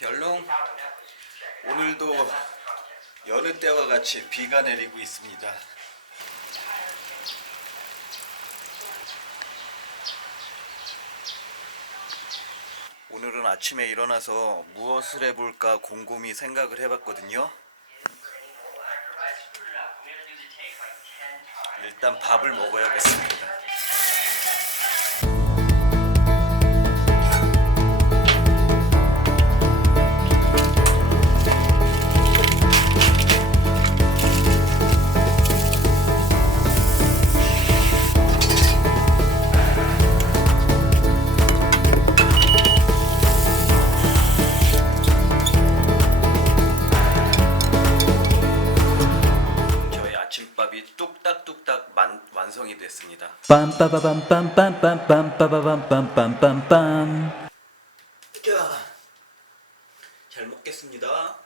별롱 오늘도 여느 때와 같이 비가 내리고 있습니다. 오늘은 아침에 일어나서 무엇을 해볼까 곰곰이 생각을 해봤거든요. 일단 밥을 먹어야겠습니다. 정답이 뚝딱뚝딱 만, 완성이 됐습니다. 빰빠바밤빰빰빰빰빠바밤빰빰빰빰 자, 잘 먹겠습니다.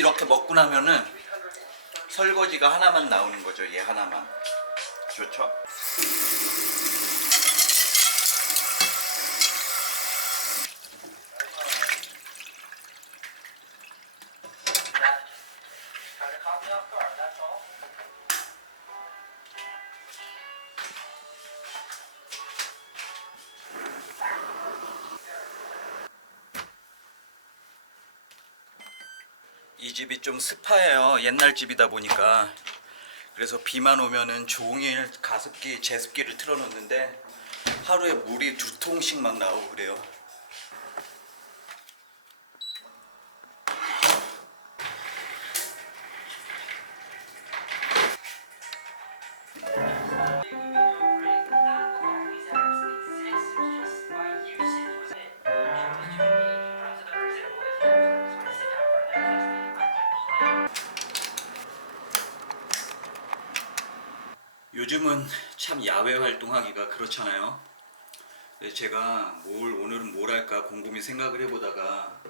이렇게 먹고 나면은 설거지가 하나만 나오는 거죠. 얘 하나만. 좋죠? 이 집이 좀 습해요. 옛날 집이다 보니까. 그래서 비만 오면은 종일 가습기, 제습기를 틀어놓는데 하루에 물이 두 통씩 막 나오고 그래요. 요즘은 참 야외 활동하기가 그렇잖아요. 그래서 제가 뭘 오늘은 뭘 할까 곰곰이 생각을 해보다가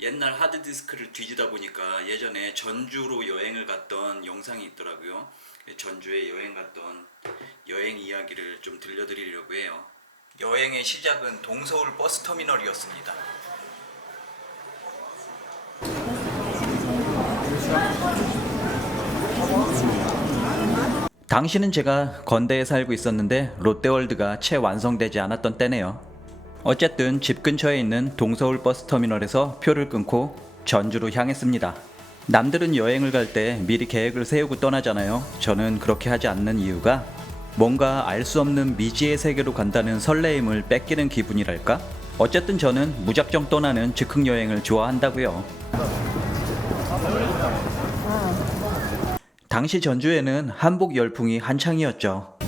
옛날 하드디스크를 뒤지다 보니까 예전에 전주로 여행을 갔던 영상이 있더라고요. 전주에 여행 갔던 여행 이야기를 좀 들려드리려고 해요. 여행의 시작은 동서울 버스터미널이었습니다. 당시는 제가 건대에 살고 있었는데 롯데월드가 채 완성되지 않았던 때네요. 어쨌든 집 근처에 있는 동서울 버스터미널에서 표를 끊고 전주로 향했습니다. 남들은 여행을 갈 때 미리 계획을 세우고 떠나잖아요. 저는 그렇게 하지 않는 이유가 뭔가 알 수 없는 미지의 세계로 간다는 설레임을 뺏기는 기분이랄까? 어쨌든 저는 무작정 떠나는 즉흥 여행을 좋아한다고요. 당시 전주에는 한복 열풍이 한창이었죠.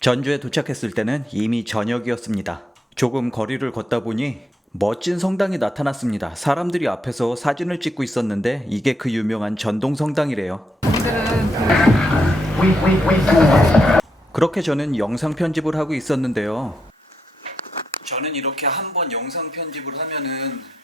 전주에 도착했을 때는 이미 저녁이었습니다. 조금 거리를 걷다 보니 멋진 성당이 나타났습니다. 사람들이 앞에서 사진을 찍고 있었는데 이게 그 유명한 전동 성당이래요. 그렇게 저는 영상 편집을 하고 있었는데요. 저는 이렇게 한번 영상 편집을 하면은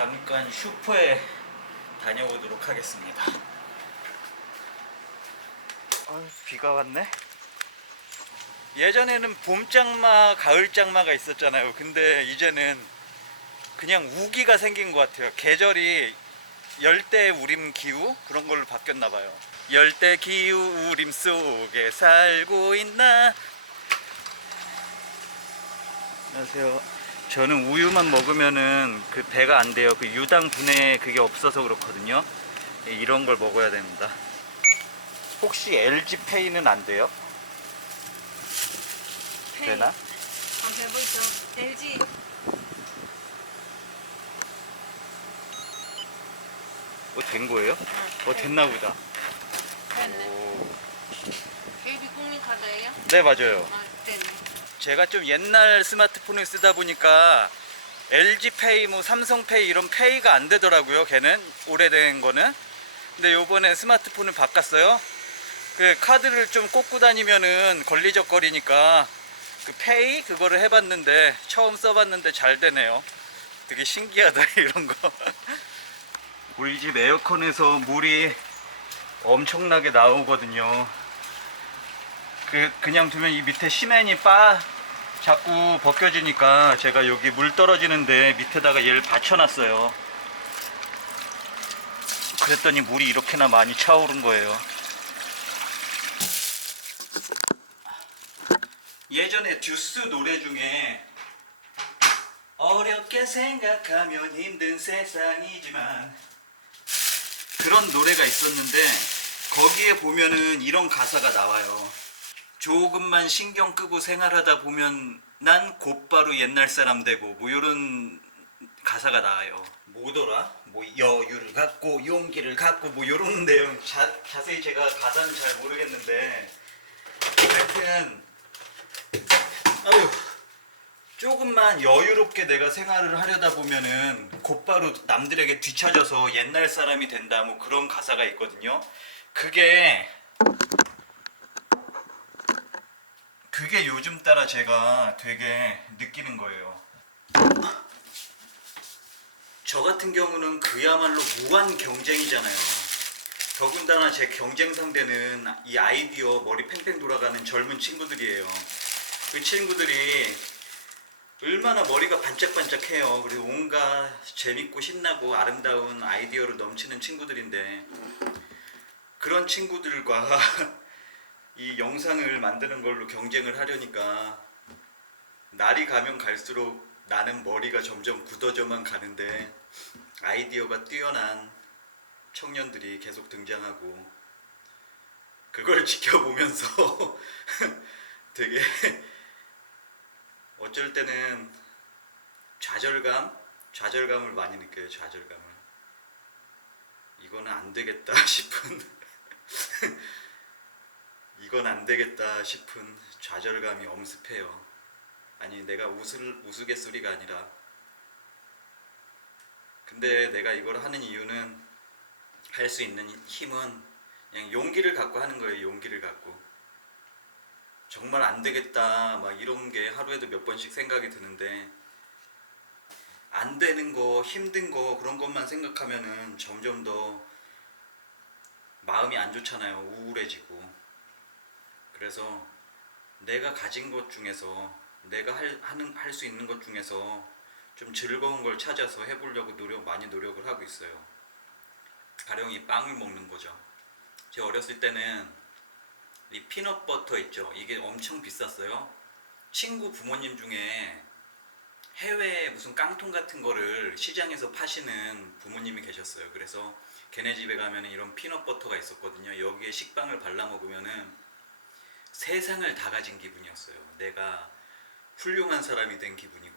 잠깐 슈퍼에 다녀오도록 하겠습니다. 아, 비가 왔네. 예전에는 봄 장마, 가을 장마가 있었잖아요. 근데 이제는 그냥 우기가 생긴 것 같아요. 계절이 열대 우림 기후 그런 걸로 바뀌었나 봐요. 열대 기후 우림 속에 살고 있나? 안녕하세요. 저는 우유만 먹으면은 그 배가 안 돼요. 그 유당 분해 그게 없어서 그렇거든요. 이런 걸 먹어야 됩니다. 혹시 LG 페이는 안 돼요? 되나? 안 배보이죠? LG 어, 된 거예요? 어, 됐나 보다. 네, 됐네. AB 국민카드예요? 네 맞아요. 아, 됐네. 제가 좀 옛날 스마트폰을 쓰다 보니까 LG페이, 뭐 삼성 페이 이런 페이가 안 되더라고요. 걔는 오래된 거는. 근데 요번에 스마트폰을 바꿨어요. 그 카드를 좀 꽂고 다니면은 걸리적거리니까 그 페이 그거를 해봤는데 처음 써봤는데 잘 되네요. 되게 신기하다 이런 거. 우리 집 에어컨에서 물이 엄청나게 나오거든요. 그 그냥 두면 이 밑에 시멘이 빠 자꾸 벗겨지니까 제가 여기 물 떨어지는데 밑에다가 얘를 받쳐놨어요. 그랬더니 물이 이렇게나 많이 차오른 거예요. 예전에 듀스 노래 중에 어렵게 생각하면 힘든 세상이지만 그런 노래가 있었는데 거기에 보면은 이런 가사가 나와요. 조금만 신경 끄고 생활하다 보면 난 곧바로 옛날 사람 되고 뭐 이런 가사가 나와요. 뭐더라? 뭐 여유를 갖고 용기를 갖고 뭐 이런 내용 자, 자세히 제가 가사는 잘 모르겠는데 하여튼 아유 조금만 여유롭게 내가 생활을 하려다 보면은 곧바로 남들에게 뒤처져서 옛날 사람이 된다 뭐 그런 가사가 있거든요. 그게 그게 요즘 따라 제가 되게 느끼는 거예요. 저 같은 경우는 그야말로 무한 경쟁이잖아요. 더군다나 제 경쟁 상대는 이 아이디어 머리 팽팽 돌아가는 젊은 친구들이에요. 그 친구들이 얼마나 머리가 반짝반짝해요. 그리고 온갖 재밌고 신나고 아름다운 아이디어로 넘치는 친구들인데 그런 친구들과 이 영상을 만드는 걸로 경쟁을 하려니까 날이 가면 갈수록 나는 머리가 점점 굳어져만 가는데 아이디어가 뛰어난 청년들이 계속 등장하고 그걸 지켜보면서 되게 어쩔 때는 좌절감, 좌절감을 많이 느껴요. 좌절감을. 이거는 안 되겠다 싶은 이건 안 되겠다 싶은 좌절감이 엄습해요. 아니 내가 웃을 우스갯소리가 아니라 근데 내가 이걸 하는 이유는 할 수 있는 힘은 그냥 용기를 갖고 하는 거예요. 용기를 갖고 정말 안 되겠다 막 이런 게 하루에도 몇 번씩 생각이 드는데 안 되는 거 힘든 거 그런 것만 생각하면은 점점 더 마음이 안 좋잖아요. 우울해지고 그래서 내가 가진 것 중에서 내가 할 하는 할 수 있는 것 중에서 좀 즐거운 걸 찾아서 해보려고 노력 많이 노력을 하고 있어요. 가령 이 빵을 먹는 거죠. 제가 어렸을 때는 이 피넛 버터 있죠. 이게 엄청 비쌌어요. 친구 부모님 중에 해외에 무슨 깡통 같은 거를 시장에서 파시는 부모님이 계셨어요. 그래서 걔네 집에 가면 이런 피넛 버터가 있었거든요. 여기에 식빵을 발라 먹으면은 세상을 다 가진 기분이었어요. 내가 훌륭한 사람이 된 기분이고.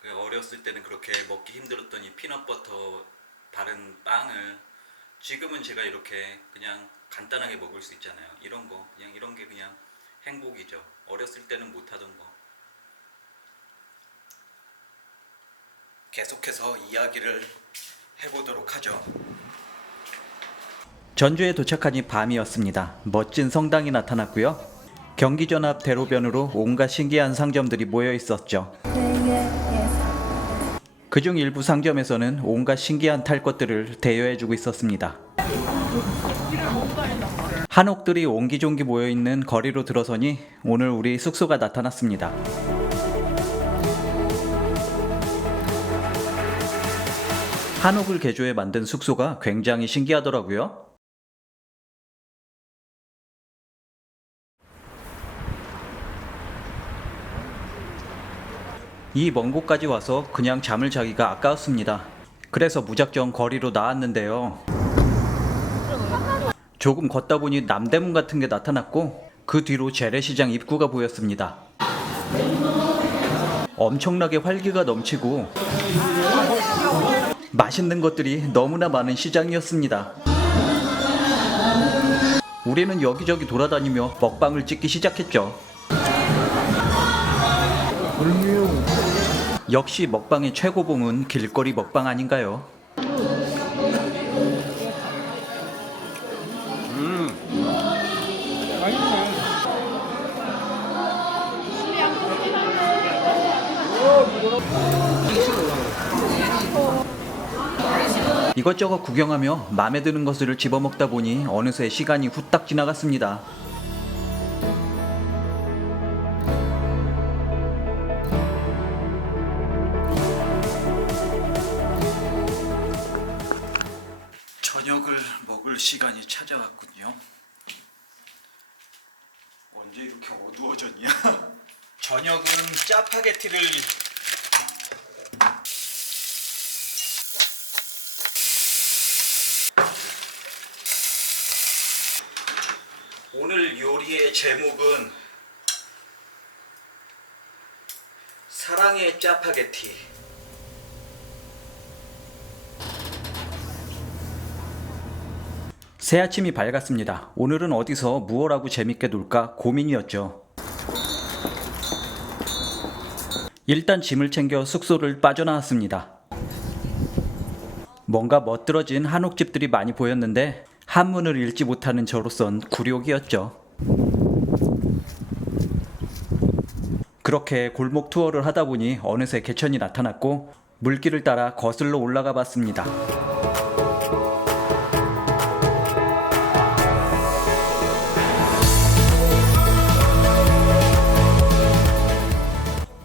그 어렸을 때는 그렇게 먹기 힘들었던 이 피넛 버터 바른 빵을 지금은 제가 이렇게 그냥 간단하게 먹을 수 있잖아요. 이런 거 그냥 이런 게 그냥 행복이죠. 어렸을 때는 못 하던 거. 계속해서 이야기를 해보도록 하죠. 전주에 도착하니 밤이었습니다. 멋진 성당이 나타났고요. 경기전 앞 대로변으로 온갖 신기한 상점들이 모여 있었죠. 그중 일부 상점에서는 온갖 신기한 탈 것들을 대여해주고 있었습니다. 한옥들이 옹기종기 모여 있는 거리로 들어서니 오늘 우리 숙소가 나타났습니다. 한옥을 개조해 만든 숙소가 굉장히 신기하더라고요. 이 먼 곳까지 와서 그냥 잠을 자기가 아까웠습니다. 그래서 무작정 거리로 나왔는데요. 조금 걷다 보니 남대문 같은 게 나타났고 그 뒤로 재래시장 입구가 보였습니다. 엄청나게 활기가 넘치고 맛있는 것들이 너무나 많은 시장이었습니다. 우리는 여기저기 돌아다니며 먹방을 찍기 시작했죠. 역시 먹방의 최고봉은 길거리 먹방 아닌가요? 이것저것 구경하며 마음에 드는 것을 집어먹다 보니 어느새 시간이 후딱 지나갔습니다. 아왔군요. 언제 이렇게 어두워졌냐? 저녁은 짜파게티를 오늘 요리의 제목은 사랑의 짜파게티. 새 아침이 밝았습니다. 오늘은 어디서 무얼 하고 재밌게 놀까 고민이었죠. 일단 짐을 챙겨 숙소를 빠져나왔습니다. 뭔가 멋들어진 한옥집들이 많이 보였는데 한문을 읽지 못하는 저로선 굴욕이었죠. 그렇게 골목 투어를 하다 보니 어느새 개천이 나타났고 물길을 따라 거슬러 올라가 봤습니다.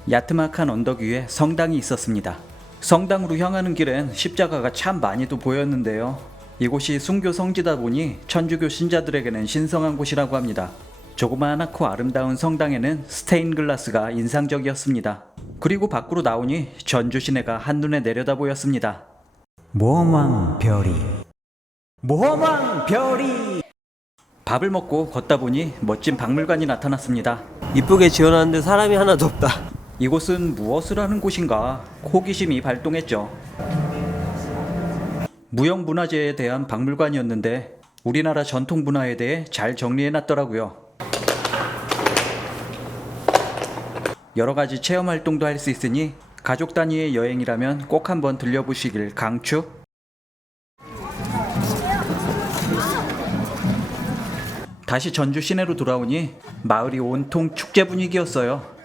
야트막한 언덕 위에 성당이 있었습니다. 성당으로 향하는 길엔 십자가가 참 많이도 보였는데요. 이곳이 순교 성지다 보니 천주교 신자들에게는 신성한 곳이라고 합니다. 조그마하고 아름다운 성당에는 스테인 글라스가 인상적이었습니다. 그리고 밖으로 나오니 전주 시내가 한눈에 내려다 보였습니다. 모험왕 별이 모험왕 별이 밥을 먹고 걷다 보니 멋진 박물관이 나타났습니다. 이쁘게 지어놨는데 사람이 하나도 없다. 이곳은 무엇을 하는 곳인가 호기심이 발동했죠. 무형문화재에 대한 박물관이었는데 우리나라 전통 문화에 대해 잘 정리해 놨더라고요. 여러 가지 체험 활동도 할 수 있으니 가족 단위의 여행이라면 꼭 한번 들려보시길 강추. 다시 전주 시내로 돌아오니 마을이 온통 축제 분위기였어요.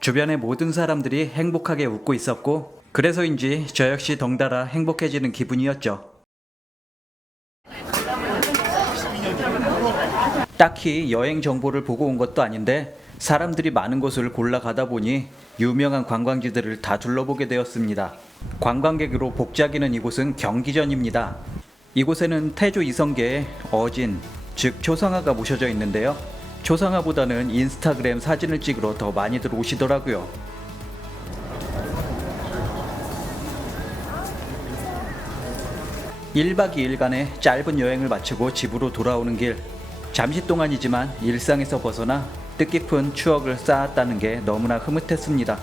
주변의 모든 사람들이 행복하게 웃고 있었고 그래서인지 저 역시 덩달아 행복해지는 기분이었죠. 딱히 여행 정보를 보고 온 것도 아닌데 사람들이 많은 곳을 골라 가다 보니 유명한 관광지들을 다 둘러보게 되었습니다. 관광객으로 복잡이는 이곳은 경기전입니다. 이곳에는 태조 이성계의 어진, 즉 초상화가 모셔져 있는데요. 초상화보다는 인스타그램 사진을 찍으러 더 많이들 오시더라고요. 일박 2일간의 짧은 여행을 마치고 집으로 돌아오는 길. 잠시 동안이지만 일상에서 벗어나 뜻깊은 추억을 쌓았다는 게 너무나 흐뭇했습니다.